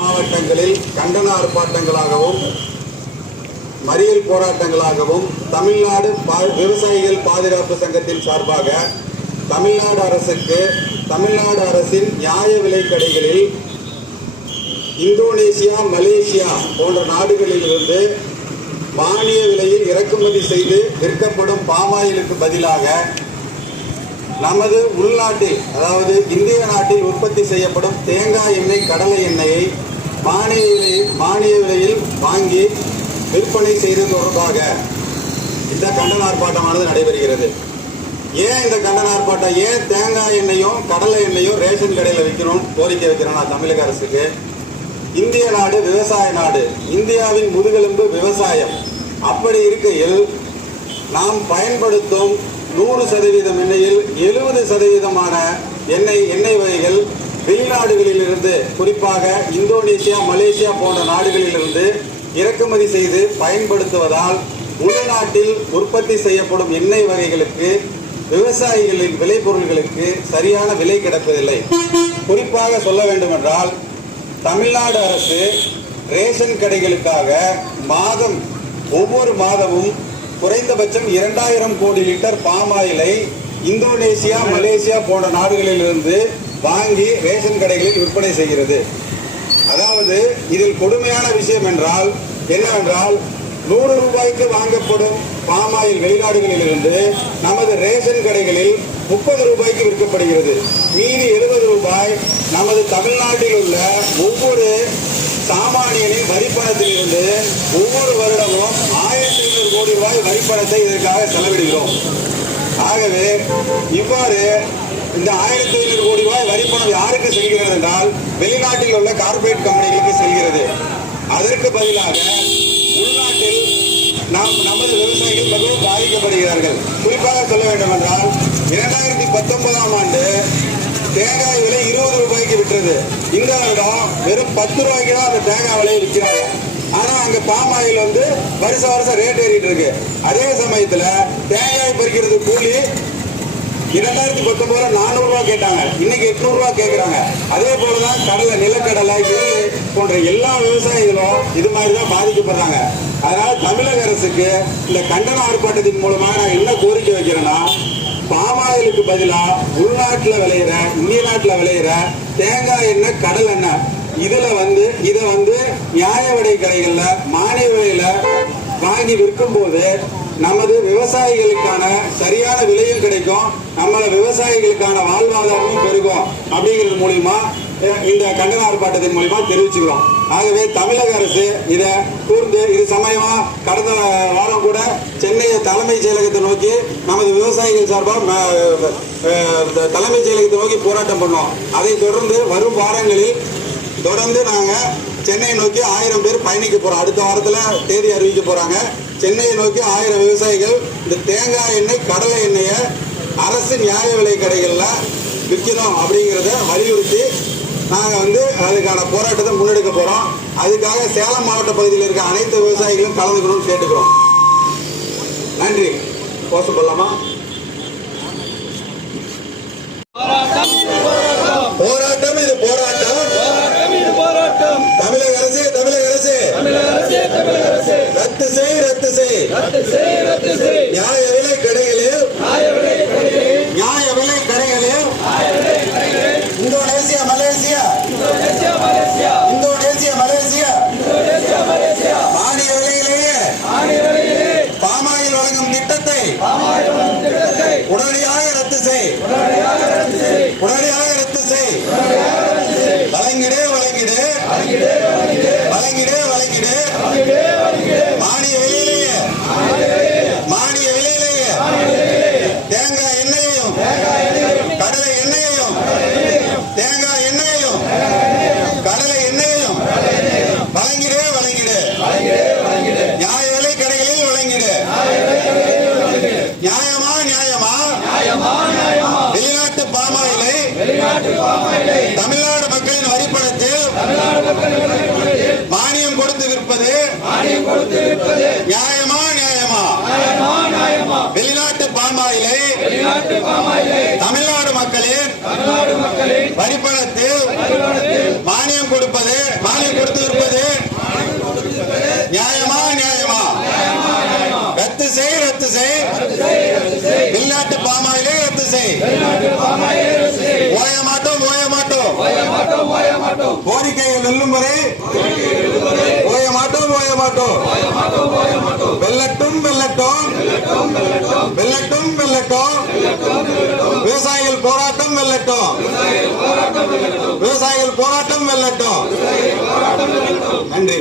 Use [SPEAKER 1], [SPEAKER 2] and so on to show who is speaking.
[SPEAKER 1] மாவட்டங்களில் கண்டன ஆர்ப்பாட்டங்களாகவும் மறியல் போராட்டங்களாகவும் தமிழ்நாடு பா- விவசாயிகள் பாதுகாப்பு சங்கத்தின் சார்பாக தமிழ்நாடு அரசுக்கு தமிழ்நாடு அரசின் நியாய விலை கடைகளில் இந்தோனேசியா மலேசியா போன்ற நாடுகளிலிருந்து மானிய விலையில் இறக்குமதி செய்து விற்கப்படும் பாமாயிலுக்கு பதிலாக நமது உள்நாட்டில் அதாவது இந்திய நாட்டில் உற்பத்தி செய்யப்படும் தேங்காய் எண்ணெய் கடலை எண்ணெயை மானிய விலையில் மானிய விலையில் வாங்கி விற்பனை செய்தது தொடர்பாக இந்த கண்டன ஆர்ப்பாட்டமானது நடைபெறுகிறது. ஏன் இந்த கண்டன ஆர்ப்பாட்டம்? ஏன் தேங்காய் எண்ணெயும் கடலை எண்ணெயும் ரேஷன் கடையில் வைக்கணும் கோரிக்கை வைக்கிறேன் நான் தமிழக அரசுக்கு. இந்திய நாடு விவசாய நாடு. இந்தியாவின் முதுகெலும்பு விவசாயம். அப்படி இருக்கையில் நாம் பயன்படுத்தும் நூறு சதவீதம் எண்ணெயில் எழுபது சதவீதமான எண்ணெய் எண்ணெய் வகைகள் வெளிநாடுகளிலிருந்து குறிப்பாக இந்தோனேசியா மலேசியா போன்ற நாடுகளிலிருந்து இறக்குமதி செய்து பயன்படுத்துவதால் உள்நாட்டில் உற்பத்தி செய்யப்படும் எண்ணெய் வகைகளுக்கு விவசாயிகளின் விளைபொருள்களுக்கு சரியான விலை கிடைப்பதில்லை. குறிப்பாக சொல்ல வேண்டுமென்றால் தமிழ்நாடு அரசு ரேஷன் கடைகளுக்காக மாதம் ஒவ்வொரு மாதமும் குறைந்தபட்சம் இரண்டாயிரம் கோடி லிட்டர் பாமாயிலை இந்தோனேசியா மலேசியா போன்ற நாடுகளிலிருந்து வாங்கி ரேஷன் கடைகளில் விற்பனை செய்கிறது. அதாவது இதில் கொடுமையான விஷயம் என்றால் என்னவென்றால் நூறு ரூபாய்க்கு வாங்கப்படும் பாமாயில் வெளிநாடுகளிலிருந்து நமது ரேஷன் கடைகளில் முப்பது ரூபாய்க்கு விற்கப்படுகிறது. மீதி எழுபது ரூபாய் நமது தமிழ்நாட்டில் உள்ள ஒவ்வொரு சாமானியனின் வரிப்பணத்திலிருந்து ஒவ்வொரு வருடமும் ஆயிரத்தி ஐநூறு கோடி ரூபாய் வரிப்பணத்தை இதற்காக செலவிடுகிறோம். ஆகவே இவ்வாறு இந்த ஆயிரத்தி ஐநூறு கோடி ரூபாய் வரிப்பணம் யாருக்கு செல்கிறது என்றால் வெளிநாட்டில் உள்ள கார்ப்பரேட் கம்பெனிகளுக்கு செல்கிறது. அதற்கு பதிலாக உள்நாட்டில் நாம் நமது விவசாயிகள் மிகவும் பாதிக்கப்படுகிறார்கள். குறிப்பாக சொல்ல வேண்டும் என்றால் இரண்டாயிரத்தி பத்தொன்பதாம் ஆண்டு தேங்காய் விலை இருபது ரூபாய்க்கு விற்றது. இந்த வருடம் வெறும் பத்து ரூபாய்க்கு தான் அந்த தேங்காய் விலையை விற்கிறாங்க. ஆனா அங்க பாம் ஆயில் வந்து வருஷ வருஷம் ரேட் ஏறிட்டு இருக்கு. அதே சமயத்துல தேங்காய் பறிக்கிறது கூலி இரண்டாயிரத்தி பத்தொன்பதுல நானூறு ரூபாய் கேட்டாங்க. இன்னைக்கு எட்நூறு ரூபாய் கேட்கறாங்க அதே போலதான் கடலை நிலக்கடலை எள்ளு போன்ற எல்லா விவசாயிகளும் இது மாதிரி தான் பாதிக்கப்படுறாங்க. அதனால தமிழக அரசுக்கு இந்த கண்டன ஆர்ப்பாட்டத்தின் மூலமாக நான் என்ன கோரிக்கை வைக்கிறேன்னா பாமாயிலுக்கு பதிலா உள்நாட்டுல விளையிற இந்திய நாட்டுல விளையிற தேங்காய் எண்ணெய் கடல் எண்ணெய். இதுல வந்து இதை வந்து நியாய விடை கடைகள்ல மானிய விலையில வாங்கி விற்கும் போது நமது விவசாயிகளுக்கான சரியான விலையும் கிடைக்கும். நம்மள விவசாயிகளுக்கான வாழ்வாதாரமும் பெருகும் அப்படிங்கிறது மூலியமா இந்த கண்டன ஆர்ப்பாட்டத்தின் மூலியமா தெரிவிச்சுக்கிறோம். ஆகவே தமிழக அரசு இதை கூர்ந்து இது சமயமா கடந்த வாரம் கூட சென்னையை தலைமைச் செயலகத்தை நோக்கி நமது விவசாயிகள் சார்பாக தலைமைச் செயலகத்தை நோக்கி போராட்டம் பண்ணோம். அதை தொடர்ந்து வரும் வாரங்களில் தொடர்ந்து நாங்கள் சென்னையை நோக்கி ஆயிரம் பேர் பயணிக்க போகிறோம் அடுத்த வாரத்தில் தேதி அறிவிக்க போகிறாங்க சென்னையை நோக்கி ஆயிரம் விவசாயிகள் இந்த தேங்காய் எண்ணெய் கடலை எண்ணெயை அரசு நியாய விலை கடைகளில் விற்கணும் அப்படிங்கிறத வலியுறுத்தி நாங்கள் வந்து அதுக்கான போராட்டத்தை முன்னெடுக்க போகிறோம் அதுக்காக சேலம் மாவட்ட பகுதியில் இருக்க அனைத்து விவசாயிகளும் கலந்துக்கணும்னு கேட்டுக்கிறோம். நன்றி. கோஷ போடலாமா போராட்டம் இது போராட்டம் தமிழக அரசு தமிழக அரசு ரத்து செய் ரத்து செய் நியாய விலை கடைகளில் நியாய விலை இந்தோனேசியா மலேசியா இந்தோனேசியா மலேசியா மானிய விலையிலேயே பாமாயில் வழங்கும் திட்டத்தை உடனடியாக ரத்து செய் உடனடியாக ரத்து செய் தமிழ்நாடு மக்களின் வரிப்பணத்தில் மானியம் கொடுத்து விற்பது நியாயமா நியாயமா? வெளிநாட்டு பாமாயிலை தமிழ்நாடு மக்களின் வரிப்பணத்தில் மானியம் கொடுப்பது மானியம் கோரிக்கைகள் வெல்லும் வரை ஓய மாட்டோம் ஓய மாட்டோம். வெல்லட்டும் வெல்லட்டும். வெல்லட்டும் வெல்லட்டும். விவசாயிகள் போராட்டம் வெல்லட்டும். விவசாயிகள் போராட்டம் வெல்லட்டும். நன்றி.